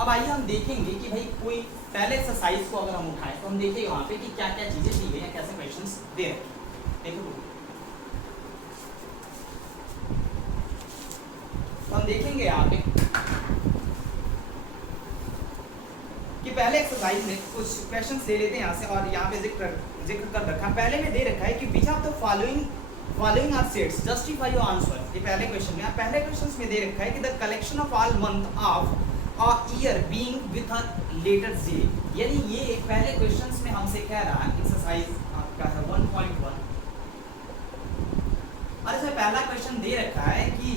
अब आइए हम देखेंगे कि भाई कोई पहले एक्सरसाइज को अगर हम उठाएं तो हम देखेंगे वहां पे कि क्या क्या चीजें दी गई हैं, कैसे क्वेश्चंस दे रखे हैं। देखो तो हम देखेंगे यहाँ पे कि पहले एक्सरसाइज में कुछ क्वेश्चन ले लेते हैं यहाँ से, और यहाँ पे जिक्र कर रखा है, पहले में दे रखा है कि which of the following are sets justify your answer. ये पहले क्वेश्चन में, पहले क्वेश्चन में दे रखा है कि the collection of all month of a year being with a letter J, यानी ये पहले क्वेश्चन में हमसे कह रहा है, एक्सरसाइज आपका है 1.1, और इसमें पहला क्वेश्चन दे रखा है कि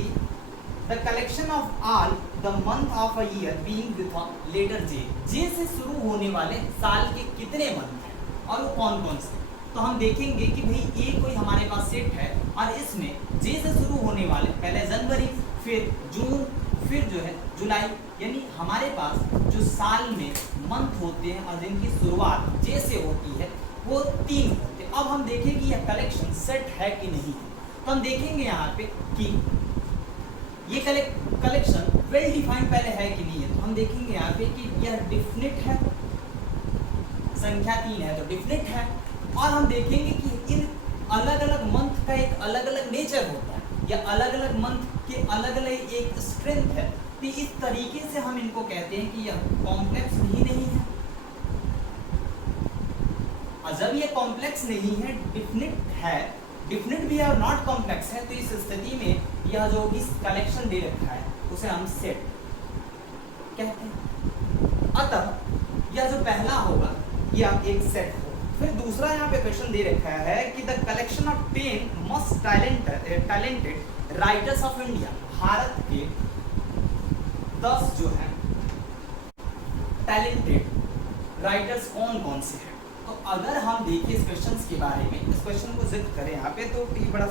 the collection of all the month of a year being with a letter J, J से शुरू होने वाले साल के कितने मंथ हैं और वो कौन कौन से। तो हम देखेंगे कि भाई ये कोई हमारे पास सेट है और इसमें जे से शुरू होने वाले पहले जनवरी, फिर जून, फिर जो है जुलाई, यानी हमारे पास जो साल में मंथ होते हैं और जिनकी शुरुआत जे से होती है वो 3 होते हैं। अब हम देखें कि यह कलेक्शन सेट है कि नहीं है। तो हम देखेंगे यहाँ पे कि ये कलेक्शन वेल डिफाइंड पहले है कि नहीं है। तो हम देखेंगे यहाँ पे कि यह डिफिनिट है, संख्या 3 है तो डिफिनिट है, और हम देखेंगे कि इन अलग अलग मंथ का एक अलग अलग नेचर होता है, या अलग अलग मंथ के अलग अलग एक स्ट्रेंथ है। तो इस तरीके से हम इनको कहते हैं कि यह कॉम्प्लेक्स भी नहीं है, और जब ये कॉम्प्लेक्स नहीं है, डिफिनिट है, डिफिनिट भी है और नॉट कॉम्प्लेक्स है, तो इस स्थिति में यह जो इस कलेक्शन दे रखा है उसे हम सेट कहते हैं। अतः यह जो पहला होगा यह एक सेट होगा। फिर दूसरा यहाँ पे क्वेश्चन दे रखा है कि the collection of 10 most talented writers of India, Bharat के 10 जो है टैलेंटेड राइटर्स कौन कौन से हैं। तो अगर हम देखें इस क्वेश्चन के बारे में, इस क्वेश्चन को जिक्र करें यहाँ पे, तो ये बड़ा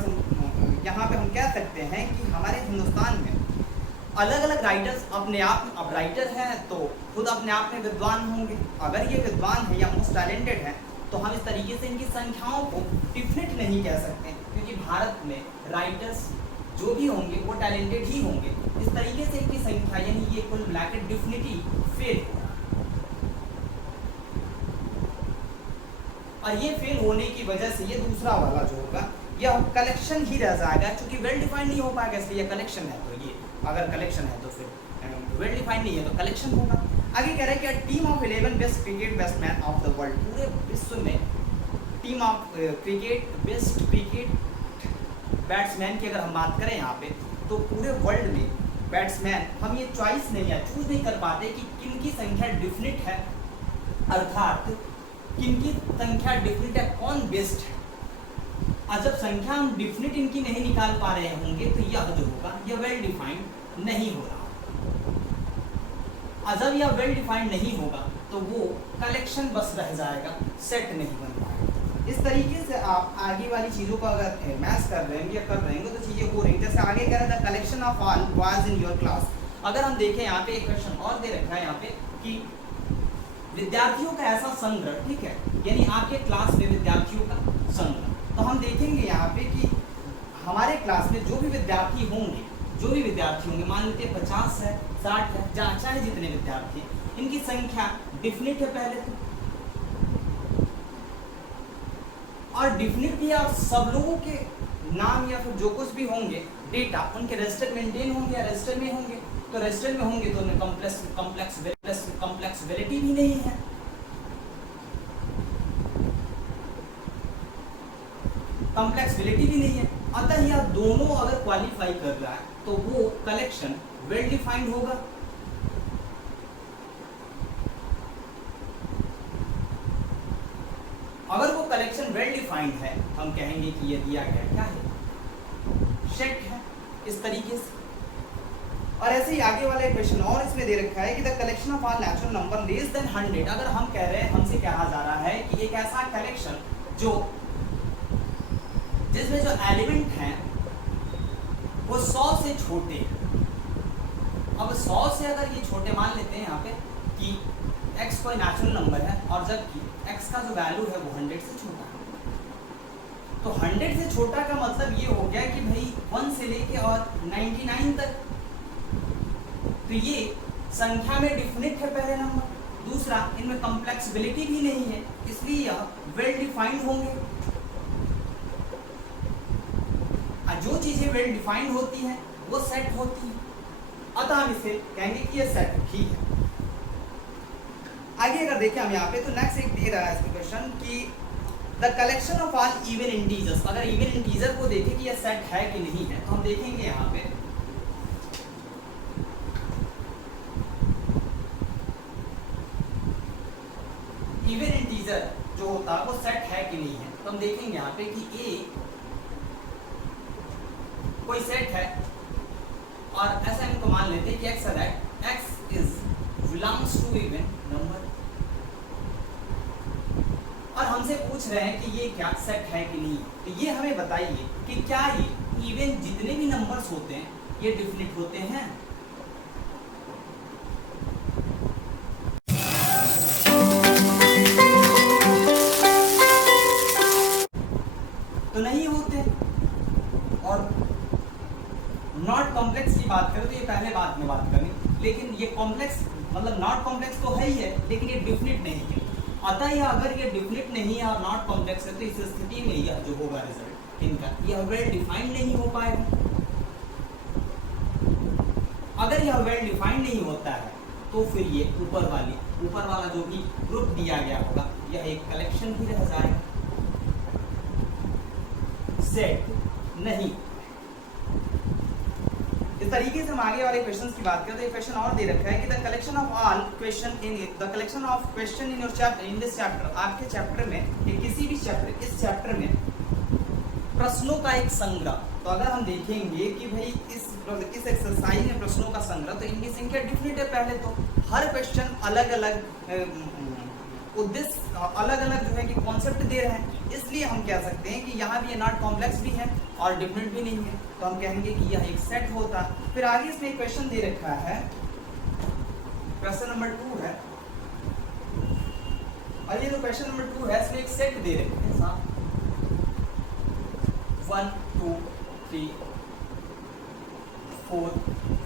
यहाँ पे हम कह सकते हैं कि हमारे हिंदुस्तान में अलग अलग राइटर्स अपने आप में, अब राइटर है तो खुद अपने आप में विद्वान होंगे, अगर ये विद्वान है या मोस्ट टैलेंटेड है तो हम इस तरीके से इनकी संख्याओं को डिफिनिट नहीं कह सकते, क्योंकि भारत में राइटर्स जो भी होंगे वो टैलेंटेड ही होंगे। इस तरीके से इनकी संख्या यानी ये कुल मिलाकर डिफिनिटी फेल होगा, और ये फेल होने की वजह से ये दूसरा वाला जो होगा यह कलेक्शन ही रह जाएगा, क्योंकि वेल डिफाइंड नहीं हो पाएगा। इसलिए कलेक्शन है तो ये, अगर कलेक्शन है तो फिर वेल डिफाइंड नहीं है तो कलेक्शन होगा। आगे कह रहे हैं कि team of 11 best cricket batsman of the world, पूरे विश्व में team of cricket best cricket batsman की अगर हम बात करें यहाँ पे, तो पूरे वर्ल्ड में बैट्समैन हम ये चॉइस नहीं है, चूज नहीं कर पाते कि किनकी संख्या डिफिनिट है, अर्थात किनकी संख्या डिफिनिट है, कौन बेस्ट है। और जब संख्या हम डिफिनिट इनकी नहीं निकाल पा रहे होंगे तो यह जो होगा यह वेल डिफाइंड नहीं हो रहा, और जब यह वेल डिफाइंड नहीं होगा तो वो कलेक्शन बस रह जाएगा, सेट नहीं बन पाएगा। इस तरीके से आप आगे वाली चीज़ों को अगर मैच कर रहे हैं या कर रहे हैं तो चीज़ें हो रही। जैसे आगे कह रहा था collection of all boys in your class, अगर हम देखें यहाँ पे एक क्वेश्चन और दे रखा है यहाँ पे कि विद्यार्थियों का ऐसा संग्रह, ठीक है, यानी आपके क्लास में विद्यार्थियों का संग्रह। तो हम देखेंगे यहाँ पे कि हमारे क्लास में जो भी विद्यार्थी होंगे, मान लेते हैं 50 है, 60 है, चाहे जितने विद्यार्थी, इनकी संख्या डिफिनिट है पहले तो, और डिफिनिट भी, और सब लोगों के नाम या फिर जो कुछ भी होंगे डेटा उनके रजिस्टर मेंटेन होंगे या रजिस्टर में होंगे। तो रजिस्टर में होंगे तो उनमें कॉम्प्लेक्सिबिलिटी भी नहीं है, अतः यह दोनों अगर क्वालिफाई कर रहा है तो वो कलेक्शन वेल डिफाइंड होगा। अगर वो कलेक्शन वेल डिफाइंड है हम कहेंगे कि ये दिया गया क्या है, सेट है, इस तरीके से। और ऐसे ही आगे वाला एक क्वेश्चन और इसमें दे रखा है कि the collection of all natural number less than 100, अगर हम कह रहे हैं, हमसे कहा जा रहा है कि एक ऐसा कलेक्शन जो जिसमें जो एलिमेंट हैं वो 100 से छोटे हैं। अब 100 से अगर ये छोटे मान लेते हैं यहाँ पे कि x कोई नेचुरल नंबर है और जबकि x का जो वैल्यू है वो 100 से छोटा है, तो 100 से छोटा का मतलब ये हो गया कि भाई 1 से लेके और 99 तक, तो ये संख्या में डिफिनिट है पहले नंबर, दूसरा इनमें कॉम्प्लेक्सिबिलिटी भी नहीं है, इसलिए यह वेल डिफाइंड होंगे। जो चीजें वेल डिफाइंड होती हैं वो सेट होती हैं, अतः हम इसे कहेंगे कि ये सेट ठीक है। आगे अगर देखें हम यहाँ पे तो नेक्स्ट एक दे रहा है इसमें क्वेश्चन कि the collection of all even integers, अगर इवन इंटीजर को देखें कि यह सेट है कि नहीं है, तो हम देखेंगे यहाँ पे इवन इंटीजर जो होता है वो सेट है कि नहीं है। तो हम देखेंगे यहाँ पे कि ए कोई सेट है और ऐसा इनको मान लेते हैं कि x है that x is belongs to even number, और हमसे पूछ रहे हैं कि ये क्या सेट है कि नहीं। तो ये हमें बताइए कि क्या ये इवन जितने भी नंबर्स होते हैं ये डिफिनिट होते हैं। तो नहीं होते। और नॉट कॉम्प्लेक्स की बात करें तो ये पहले बाद में बात करें, लेकिन ये कॉम्प्लेक्स मतलब नॉट कॉम्प्लेक्स तो है ही है, लेकिन ये डिफिनिट नहीं है। अतः यह अगर ये डिफिनिट नहीं है और नॉट कॉम्प्लेक्स है तो इस स्थिति में यह जो होगा रिजल्ट इनका यह वेल डिफाइंड नहीं हो पाएगा। अगर यह वेल डिफाइंड नहीं होता है तो फिर ये ऊपर वाला जो भी ग्रुप दिया गया होगा यह एक कलेक्शन ही रह जाएगा, सेट नहीं। इस तरीके से हम आगे वाले क्वेश्चंस की बात करें तो ये क्वेश्चन और दे रखा है कि the collection of all question in your chapter in this chapter, आपके चैप्टर में या किसी भी चैप्टर इस चैप्टर में प्रश्नों का एक संग्रह। तो अगर हम देखेंगे कि भाई इस एक्सरसाइज में प्रश्नों का संग्रह, तो इनकी संख्या डिफिनिट है। पहले तो हर क्वेश्चन अलग अलग उद्देश्य अलग अलग जो है कि कॉन्सेप्ट दे रहे हैं, इसलिए हम कह सकते हैं कि यहाँ भी ये नॉट कॉम्प्लेक्स भी है और डिफिनिट भी नहीं है, तो हम कहेंगे कि यह एक सेट होता। फिर आगे इसमें एक क्वेश्चन दे रखा है, क्वेश्चन नंबर 2 है, और ये जो क्वेश्चन नंबर 2 है इसमें एक सेट दे रखे हैं साहब 1 2 3 4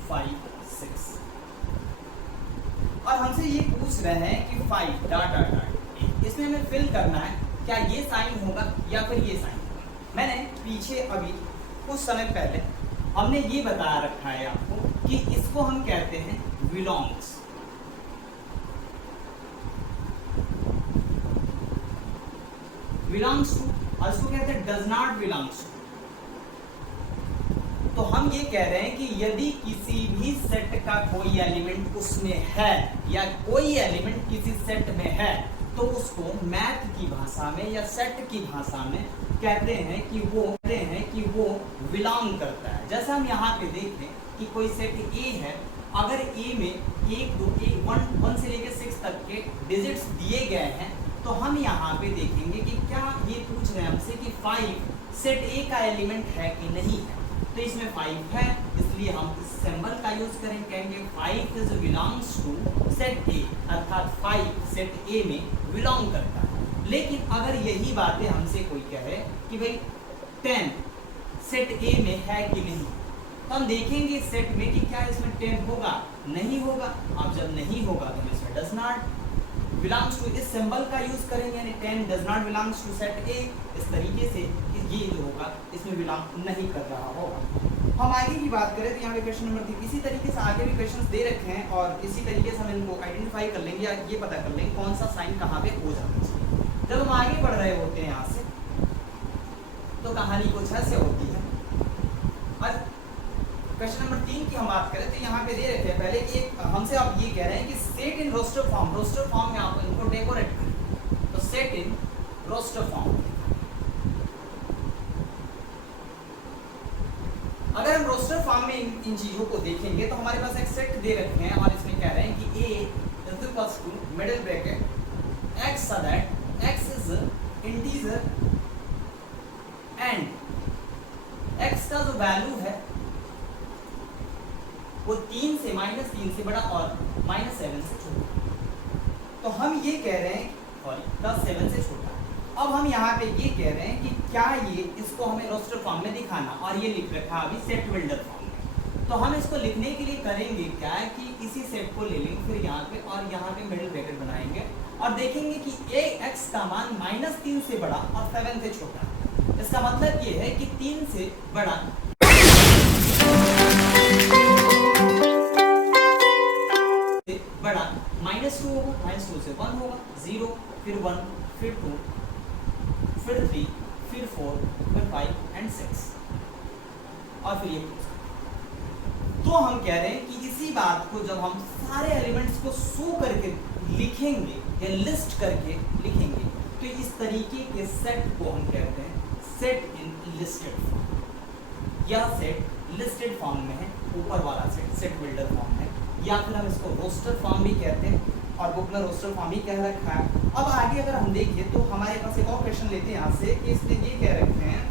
5 6, और हमसे ये पूछ रहे हैं कि 5 डॉट डॉट डॉट, इसमें हमें फिल करना है क्या ये साइन होगा या फिर ये साइन होगा। मैंने पीछे अभी कुछ समय पहले हमने ये बताया रखा है आपको कि इसको हम कहते हैं बिलोंग्स। बिलोंग्स टू, और इसको कहते हैं डज नॉट बिलोंग्स टू। तो हम ये कह रहे हैं कि यदि किसी भी सेट का कोई एलिमेंट उसमें है या कोई एलिमेंट किसी सेट में है तो उसको मैथ की भाषा में या सेट की भाषा में कहते हैं कि वो बिलोंग करता है। जैसे हम यहाँ पे देखें कि कोई सेट ए है, अगर ए में 1 2 1 से लेकर 6 तक के डिजिट्स दिए गए हैं, तो हम यहाँ पे देखेंगे कि क्या ये पूछ रहे हैं हमसे कि 5 सेट ए का एलिमेंट है कि नहीं है। तो इसमें 5 है, इसलिए हम इस सिंबल का यूज करें, कहेंगे 5 is belongs to set A, अर्थात 5 सेट ए में बिलोंग करता है। लेकिन अगर यही बातें हमसे कोई कहे कि भाई 10 सेट ए में है कि नहीं, तो हम देखेंगे सेट में कि क्या इसमें 10 होगा, नहीं होगा। अब जब नहीं होगा तो हम इसमें डज नॉट बिलोंग्स टू इस सिंबल का यूज करेंगे, यानी 10 does not belongs to set A. इस तरीके से ये जो होगा इसमें बिलोंग नहीं कर रहा होगा। हम आगे की बात करें तो यहाँ पे क्वेश्चन नंबर 3, इसी तरीके से आगे भी क्वेश्चंस दे रखे हैं और इसी तरीके से हम इनको आइडेंटिफाई कर लेंगे या ये पता कर लेंगे कौन सा साइन कहाँ पे हो जाना चाहिए। जब हम आगे बढ़ रहे होते हैं यहाँ से तो कहानी कुछ ऐसे होती है। और क्वेश्चन नंबर 3 की हम बात करें तो यहाँ पे दे रखे हैं पहले कि हमसे आप ये कह रहे हैं कि सेट इन रोस्टर फॉर्म में आप इनको डेकोरेट करें, तो सेट इन रोस्टर फॉर्म। अगर हम रोस्टर फॉर्म में इन चीजों को देखेंगे तो हमारे पास एक सेट दे रखे हैं और इसमें कह रहे हैं कि a is equals to middle bracket x so that x is integer and x का जो वैल्यू है वो 3 से -3 से बड़ा और -7 से छोटा। तो हम ये कह रहे हैं सॉरी +7 से छोटा। अब हम यहाँ पे ये कह रहे हैं कि क्या ये इसको हमें रोस्टर फॉर्म में दिखाना, और ये लिख रखा अभी सेट बिल्डर फॉर्म में। तो हम इसको लिखने के लिए करेंगे क्या है कि इसी सेट को ले लेंगे फिर यहाँ पे और यहाँ पे मिडिल ब्रैकेट बनाएंगे और देखेंगे कि x का मान -3 से बड़ा और 7 से छोटा। इसका मतलब ये है कि 3 से बड़ा -2 होगा, -2 से 1 होगा, 0 फिर 1 फिर 2 फिर 3 फिर 4 फिर 5 एंड 6 और फिर ये। तो हम कह रहे हैं कि इसी बात को जब हम सारे एलिमेंट्स को शो करके लिखेंगे या लिस्ट करके लिखेंगे तो इस तरीके के सेट को हम कहते हैं सेट इन लिस्टेड फॉर्म। यह सेट लिस्टेड फॉर्म में है, ऊपर वाला सेट सेट बिल्डर फॉर्म है, या फिर हम इसको रोस्टर फॉर्म भी कहते हैं और बुक में रोस्टर फॉर्म ही कह रखा है। अब आगे अगर हम देखें तो हमारे पास एक और क्वेश्चन लेते हैं यहाँ से कि इसने ये कह रखे हैं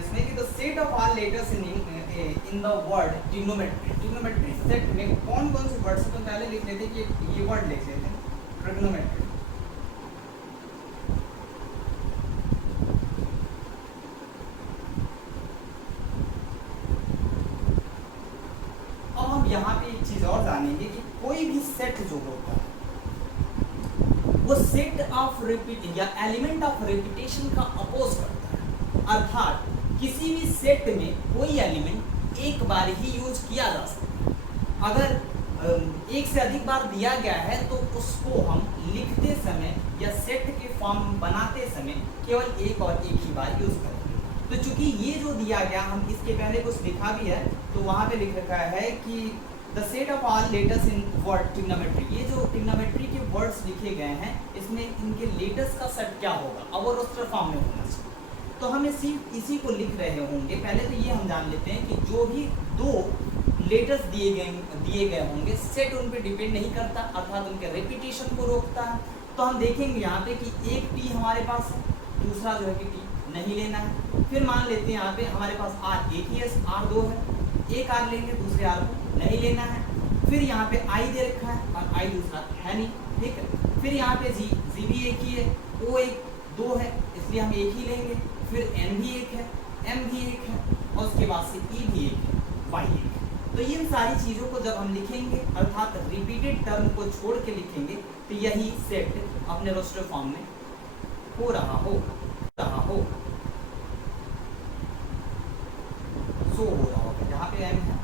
इसमें कि the set of all letters in the word trigonometry. Trigonometry set में कौन कौन से वर्ड्स को पहले लिख लेते हैं कि ये वर्ड लिख लेते हैं ट्रिग्नोमेट्री। अब हम यहाँ पे एक चीज और जानेंगे कि कोई भी सेट जो होता है वो सेट ऑफ रिपीट या एलिमेंट ऑफ रिपीटेशन का अपोज करता है, अर्थात किसी भी सेट में कोई एलिमेंट एक बार ही यूज किया जा सकता है। अगर एक से अधिक बार दिया गया है तो उसको हम लिखते समय या सेट के फॉर्म बनाते समय केवल एक और एक ही बार यूज करेंगे। तो चूंकि ये जो दिया गया हम इसके पहले कुछ लिखा भी है तो वहाँ पे लिख रखा है कि the set of all letters in word trigonometry. ये जो ट्रिग्नोमेट्री के वर्ड्स लिखे गए हैं इसमें इनके लेटर्स का सेट क्या होगा, अब वो रोस्टर फॉर्म में होना चाहिए। तो हम इसी को लिख रहे होंगे। पहले तो ये हम जान लेते हैं कि जो भी दो लेटर्स दिए गए होंगे सेट उन पे डिपेंड नहीं करता, अर्थात उनके रिपीटेशन को रोकता है। तो हम देखेंगे यहाँ पे कि एक टी हमारे पास है, दूसरा जो है कि टी नहीं लेना है। फिर मान लेते हैं यहाँ पे हमारे पास आर एक ही है, आर दो है, एक आर लेंगे दूसरे आर को नहीं लेना है। फिर यहाँ पे आई दे रखा है और आई दूसरा है नहीं, ठीक है। फिर यहाँ पे जी भी एक ही है, ओ एक दो है इसलिए हम एक ही लेंगे। फिर एन भी एक है, एम भी एक है और उसके बाद से ई भी एक है, वाई एक है। तो इन सारी चीज़ों को जब हम लिखेंगे अर्थात रिपीटेड टर्म को छोड़ के लिखेंगे तो यही सेट अपने रोस्टर फॉर्म में हो रहा हो सो हो रहा होगा। जहाँ पे एम है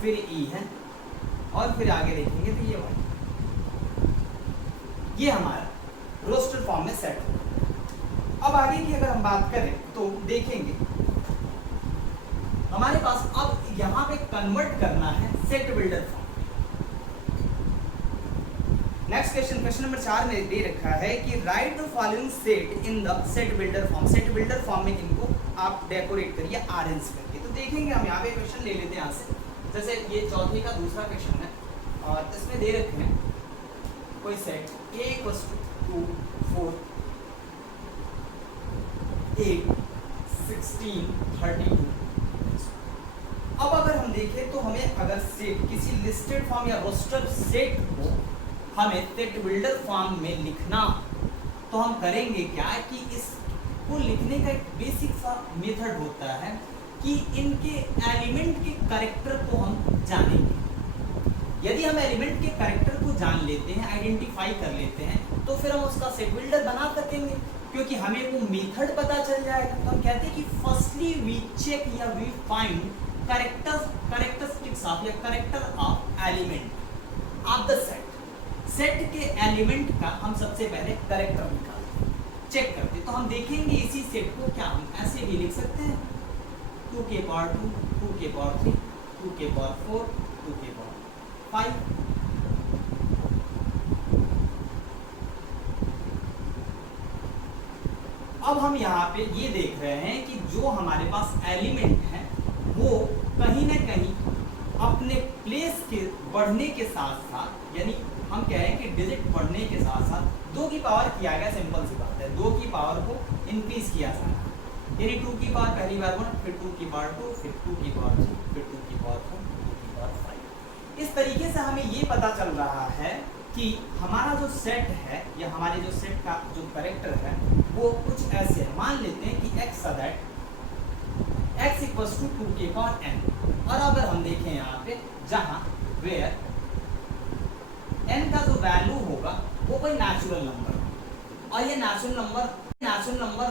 फिर ई है और फिर आगे देखेंगे तो ये वाई, ये हमारा रोस्टर फॉर्म में सेट होगा। अब आगे की अगर हम बात करें तो देखेंगे हमारे पास अब यहाँ पे कन्वर्ट करना है set builder form. Next question number 4 में दे रखा है कि right the following set in the set builder form. Set builder form में इनको आप डेकोरेट करिए ऑरेंज करके। तो देखेंगे हम यहाँ पे क्वेश्चन ले लेते हैं यहाँ से, जैसे ये चौथे का दूसरा क्वेश्चन है और इसमें दे रखे हैं कोई सेट A = 2 4 8 16 32। अब अगर हम देखें तो हमें अगर सेट किसी लिस्टेड फॉर्म या रोस्टर सेट को हमें सेट बिल्डर फॉर्म में लिखना तो हम करेंगे क्या कि इसको लिखने का एक बेसिक सा मेथड होता है कि इनके एलिमेंट के कैरेक्टर को हम जानेंगे। यदि हम एलिमेंट के कैरेक्टर को जान लेते हैं, आइडेंटिफाई कर लेते हैं तो फिर हम उसका सेट बिल्डर बना सकेंगे क्योंकि हमें वो मेथड पता चल जाएगा। तो हम कहते हैं कि फर्स्टली वी चेक या वी फाइंड कैरेक्टरिस्टिक्स ऑफ या character of element of the set. Set के एलिमेंट का हम सबसे पहले कैरेक्टर निकालते हैं, चेक करते हैं। तो हम देखेंगे इसी सेट को क्या हम ऐसे भी लिख सकते हैं 2 के पावर 2 2 के पावर 3 2 के पावर 4 2 के पावर 5। अब हम यहाँ पे ये देख रहे हैं कि जो हमारे पास एलिमेंट है वो कहीं ना कहीं अपने प्लेस के बढ़ने के साथ साथ, यानी हम कह रहे हैं कि डिजिट बढ़ने के साथ साथ 2 की पावर किया गया, सिंपल सी बात है 2 की पावर को इंक्रीज किया जाना, यानी 2 की पावर पहली बार 1 फिर 2 की पावर 2 फिर 2 की पावर 3 फिर 2 की पावर 4 2 की पावर 5। इस तरीके से हमें ये पता चल रहा है कि हमारा जो सेट है या हमारे जो सेट का जो कैरेक्टर है वो कुछ ऐसे है। मान लेते हैं कि x that x equals to 2k power n। और अगर हम देखें यहाँ पे जहाँ वेयर n का जो वैल्यू होगा वो कोई नेचुरल नंबर और ये नेचुरल नंबर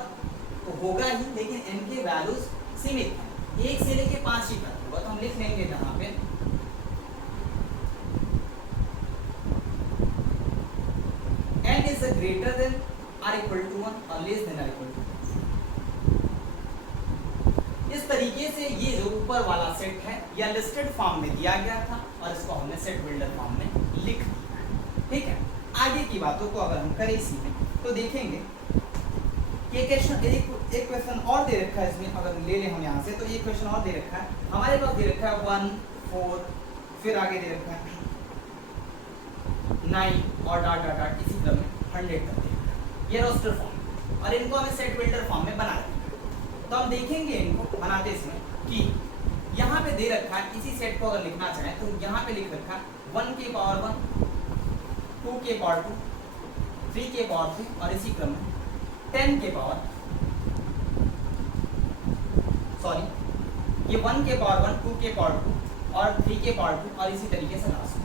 तो होगा ही, लेकिन n के वैल्यूज सीमित हैं, 1 से लेके 5 ही तक होगा। तो हम लिख लेंगे यहाँ पे n is greater than or equal to 1 और less than or equal to 1। इस तरीके से ये जो ऊपर वाला सेट है या लिस्टेड फॉर्म में दिया गया था और इसको हमने सेट बिल्डर फॉर्म में लिख दिया है। ठीक है, आगे की बातों को अगर हम करें इसी में तो देखेंगे कि एक क्वेश्चन और दे रखा है इसमें। अगर ले लें हम यहाँ से तो एक क्वेश्चन और दे रखा है हमारे पास, दे रखा है 1 4 फिर आगे दे रखा है 9 और डॉट डॉट डॉट इसी क्रम में 100 तक दे रखा है। ये रोस्टर फॉर्म और इनको हमें सेट बिल्डर फॉर्म में बना रखा है। तो हम देखेंगे इनको बनाते इसमें कि यहाँ पे दे रखा है, इसी सेट को अगर लिखना चाहें तो यहाँ पे लिख रखा है 1 के पावर 1 2 के पावर 2 3 के पावर 3 और इसी क्रम में 10 के पावर ये 1 के पावर 1 2 के पावर 2 और 3 के पावर 2 और इसी तरीके से लास्ट।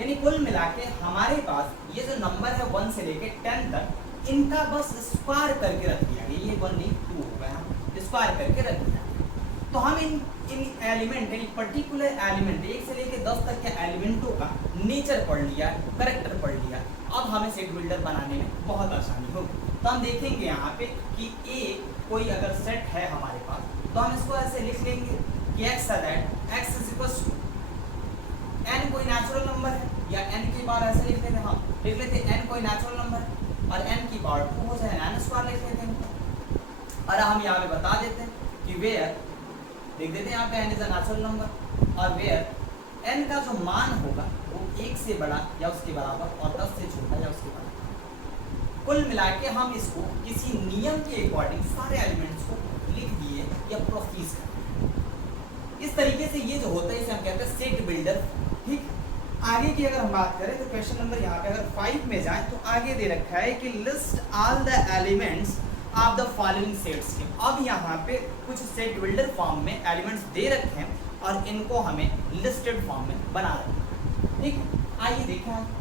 यानी कुल मिला के हमारे पास ये जो नंबर है 1 से लेके 10 तक इनका बस स्क्वायर करके रख दिया गया। ये 1 नहीं 2 हो गया, स्क्वायर करके रख दिया। तो हम इन एलिमेंट यानी पर्टिकुलर एलिमेंट 1 से लेके 10 तक के एलिमेंटों का नेचर पढ़ लिया, करेक्टर पढ़ लिया। अब हमें सेट बिल्डर बनाने में बहुत आसानी होगी। तो हम देखेंगे यहाँ पे कि ए कोई अगर सेट है हमारे पास तो हम इसको ऐसे लिख लेंगे कि x that x is equal to n कोई नेचुरल नंबर है या n की पावर ऐसे लिख लेते हैं, हम लिख लेते हैं n कोई नेचुरल नंबर है और n की पावर 2 हो जाए n स्क्वायर लिख लेते हैं। और हम यहाँ पे बता देते हैं कि वेयर लिख देते हैं यहाँ पे n is a natural number और वेयर n का जो मान होगा वो 1 से बड़ा या उसके बराबर और 10 से छोटा या उसके बराबर। कुल मिला के हम इसको किसी नियम के अकॉर्डिंग सारे एलिमेंट्स को लिख दिए या प्रोसीज कर। इस तरीके से ये जो होता है इसे हम कहते हैं सेट बिल्डर। ठीक, आगे की अगर हम बात करें तो क्वेश्चन नंबर यहाँ पे अगर 5 में जाए तो आगे दे रखा है कि list all the elements of the following sets के। अब यहाँ पे कुछ सेट बिल्डर फॉर्म में एलिमेंट्स दे रखे हैं और इनको हमें लिस्टेड फॉर्म में बना रखना है। ठीक, आइए देखें।